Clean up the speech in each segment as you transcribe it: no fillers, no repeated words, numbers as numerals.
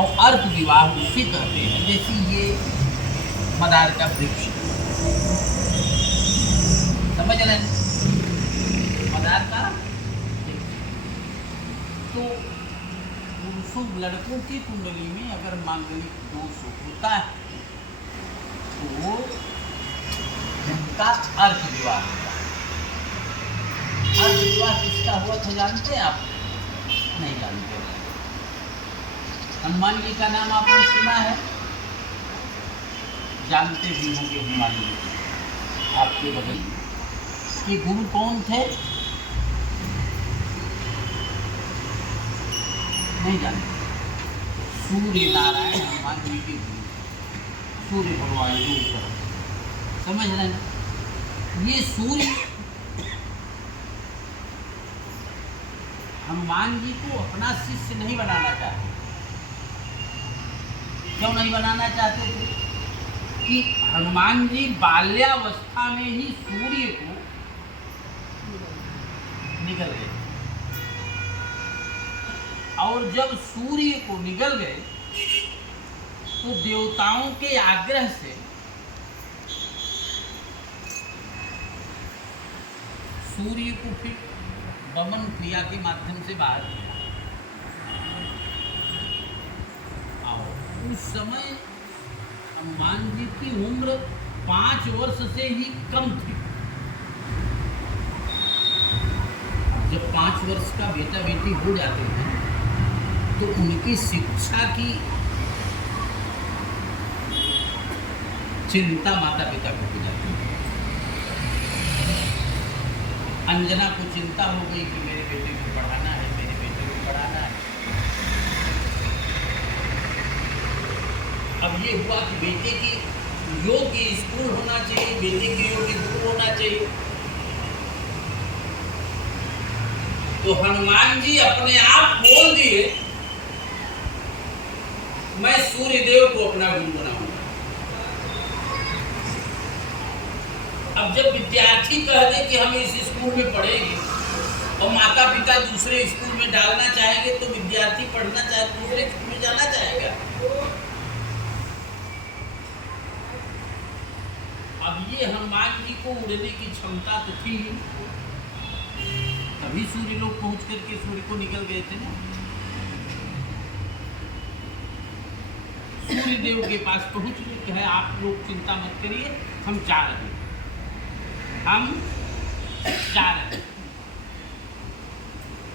और अर्क विवाह उसे कहते हैं। जैसे ये मदार का वृक्ष, समझ रहे हैं, मदार का वृक्ष। तो पुरुषों लड़कों की कुंडली में अगर मांगलिक दोष होता है तो उनका अर्क विवाह होता है। अर्क विवाह किसका हुआ था जानते हैं आप? नहीं जानते। हनुमान जी का नाम आपने सुना है, जानते भी होंगे हनुमान जी आपके बगल के गुरु कौन थे? नहीं जानते। सूर्य नारायण हनुमान जी के गुरु, सूर्य भगवान के ऊपर, समझ रहे हैं। ये सूर्य हनुमान जी को अपना शिष्य नहीं बनाना चाहते। क्यों नहीं बनाना चाहते थे? कि हनुमान जी बाल्यावस्था में ही सूर्य को निकल गए, और जब सूर्य को निकल गए तो देवताओं के आग्रह से सूर्य को फिर वमन क्रिया के माध्यम से बाहर किया। और उस समय हनुमान जी की उम्र 5 वर्ष से ही कम थी। जब 5 वर्ष का बेटा बेटी हो जाते हैं तो उनकी शिक्षा की चिंता माता पिता को हो जाती है। अंजना को चिंता हो गई कि मेरे बेटे को पढ़ाना है, मेरे बेटे को पढ़ाना है। अब ये हुआ कि बेटे की योग्य स्कूल होना चाहिए, बेटे के योग्य गुरु होना चाहिए। तो हनुमान जी अपने आप बोल दिए, मैं सूर्यदेव को अपना गुरु बनाऊंगा। अब जब विद्यार्थी कह दे कि हम इस स्कूल में पढ़ेंगे और माता पिता दूसरे स्कूल में डालना चाहेंगे तो विद्यार्थी पढ़ना चाहे दूसरे स्कूल में जाना चाहेगा। अब ये हनुमान जी को उड़ने की क्षमता तो थी, तभी सूर्य लोग पहुंच करके सूर्य को निकल गए थे ना। सूर्य देव के पास पहुंच गए है, आप लोग चिंता मत करिए, हम जा रहे हैं,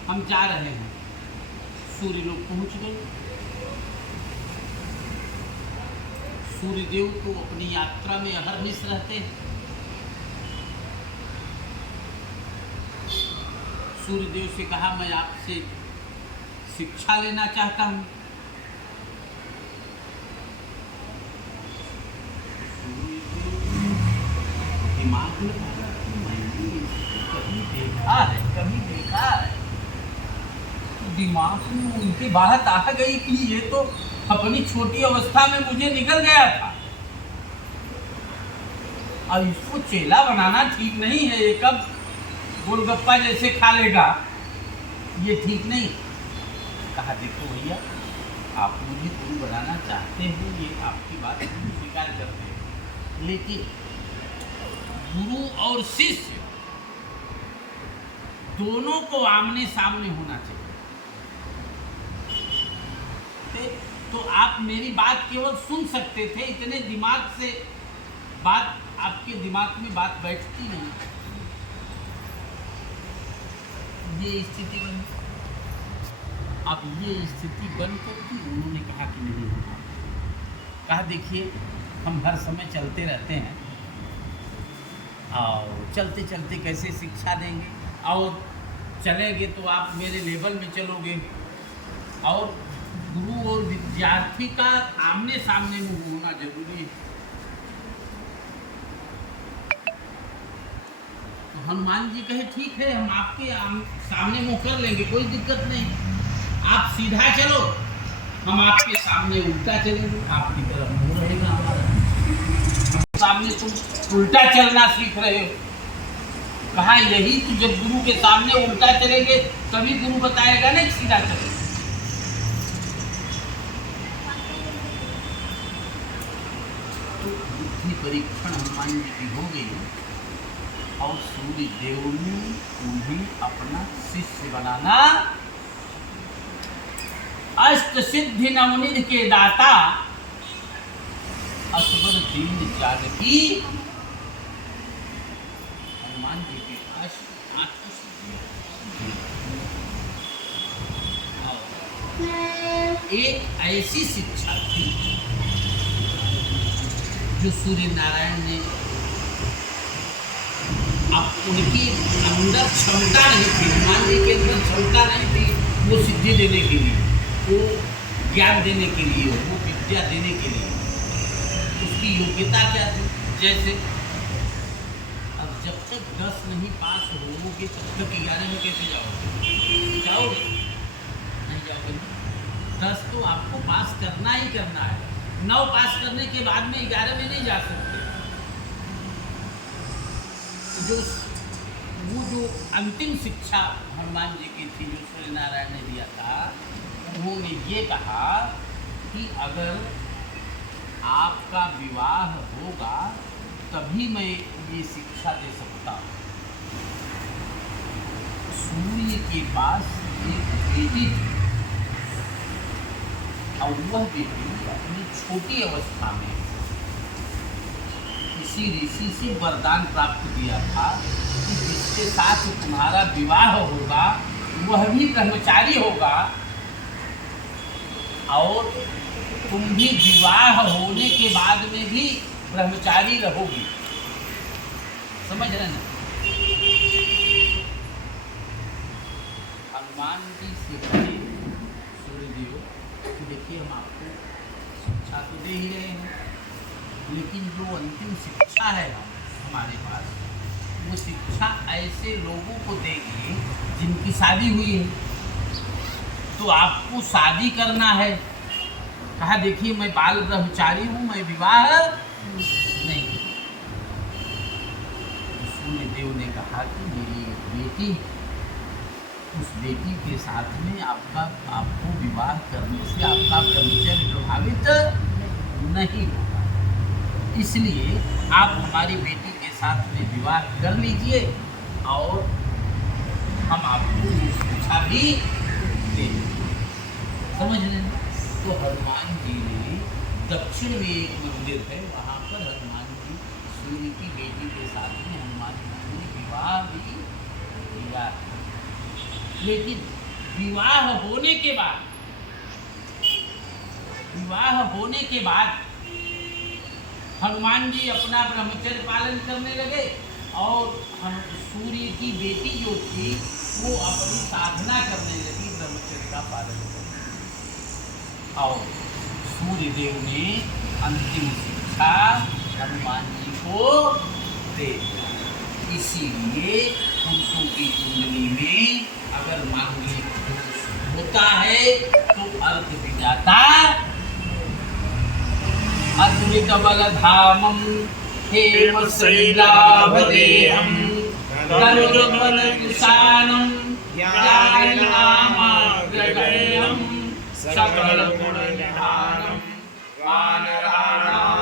हम जा रहे हैं। सूर्य लोग पहुंच गए। सूर्यदेव तो अपनी यात्रा में अहरनिश रहते हैं। सूर्यदेव से कहा, मैं आपसे शिक्षा लेना चाहता हूं। दिमाग में कभी देखा है, दिमाग में उनकी बात आ गई कि ये तो अपनी छोटी अवस्था में मुझे निकल गया था, और इसको चेला बनाना ठीक नहीं है। ये कब गोलगप्पा जैसे खा लेगा, ये ठीक नहीं। कहा, देखो भैया, आप मुझे गुरु बनाना चाहते हैं, ये आपकी बात हम स्वीकार करते हैं, लेकिन गुरु और शिष्य दोनों को आमने सामने होना चाहिए। तो आप मेरी बात केवल सुन सकते थे, इतने दिमाग से बात आपके दिमाग में बात बैठती नहीं। ये स्थिति बनी। अब ये स्थिति बनकर के उन्होंने कहा कि नहीं होगा। कहा, देखिए, हम हर समय चलते रहते हैं और चलते चलते कैसे शिक्षा देंगे, और चलेंगे तो आप मेरे लेवल में चलोगे, और गुरु और विद्यार्थी का आमने सामने मुंह होना जरूरी है। तो हनुमान जी कहे, ठीक है, हम आपके सामने मुंह कर लेंगे, कोई दिक्कत नहीं, आप सीधा चलो, हम आपके सामने उल्टा चलेंगे, आपकी तरफ मुंह रहेगा हमारा। सामने तुम उल्टा चलना सीख रहे हो। कहा, यही तो, जब गुरु के सामने उल्टा चलेंगे तभी गुरु बताएगा ना सीधा चले। तो बुद्धि परीक्षण हनुमान जी की हो गई और सूर्य देव ने उन्हें अपना शिष्य बनाना। अष्ट सिद्धि नवनिधि के दाता असबर दीन जानकी हनुमान जी के पास एक ऐसी शिक्षा थी जो सूर्य नारायण ने अब उनकी अंदर क्षमता नहीं थी, हनुमान जी के अंदर क्षमता नहीं थी वो सिद्धि देने के लिए, वो ज्ञान देने के लिए, वो विद्या देने के लिए। उसकी योग्यता क्या थी? जैसे अब जब तक 10 नहीं पास होगे तब तक 11 में कैसे जाओगे? जाओगे नहीं जाओगे। 10 तो आपको पास करना ही करना है। 9 पास करने के बाद में 11 में नहीं जा सकते। जो अंतिम शिक्षा हनुमान जी की थी जो सूर्य नारायण ने दिया था, उन्होंने ये कहा कि अगर आपका विवाह होगा तभी मैं ये शिक्षा दे सकता हूँ। सूर्य के पास एक बेटी थी और वह बेटी अपनी छोटी अवस्था में किसी ऋषि से वरदान प्राप्त किया था कि जिसके साथ तुम्हारा विवाह होगा वह भी ब्रह्मचारी होगा और तुम भी विवाह होने के बाद में भी ब्रह्मचारी रहोगी। समझ रहे ना? हनुमान जी से कहे सूर्यदेव कि देखिए हम आपको शिक्षा तो दे ही रहे हैं, लेकिन जो अंतिम शिक्षा है हमारे पास, वो शिक्षा ऐसे लोगों को देंगे जिनकी शादी हुई है। तो आपको शादी करना है। कहा देखिए मैं बाल ब्रह्मचारी हूँ, मैं विवाह नहीं। सूर्यदेव ने कहा कि मेरी बेटी, उस बेटी के साथ में आपको विवाह करने से आपका ब्रह्मचर्य प्रभावित नहीं होगा, इसलिए आप हमारी बेटी के साथ में विवाह कर लीजिए और हम आपको शिक्षा भी देंगे। समझ रहे हैं? तो हनुमान जी ने दक्षिण में एक मंदिर है, वहाँ पर हनुमान जी सूर्य की बेटी के साथ में हनुमान जी ने विवाह भी किया। लेकिन विवाह होने के बाद हनुमान जी अपना ब्रह्मचर्य पालन करने लगे और सूर्य की बेटी जो थी वो अपनी साधना करने लगी ब्रह्मचर्य का पालन करने। और सूर्य देव ने अंतिम शिक्षा हनुमान जी को दे दिया। इसीलिए पुरुषों की कुंडली में अगर मांगलिक दोष होता है तो अर्थ विधाता अद्वित बलधामं हेम शैलाभदेहं तनुजबल कृशानं ज्ञाननामाग्रगण्यं सकल गुण निधानं वानराणामधीशं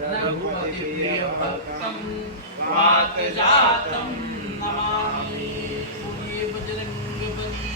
रघुपति प्रिय भक्तं वातजातं नमामि। बजरंग बली।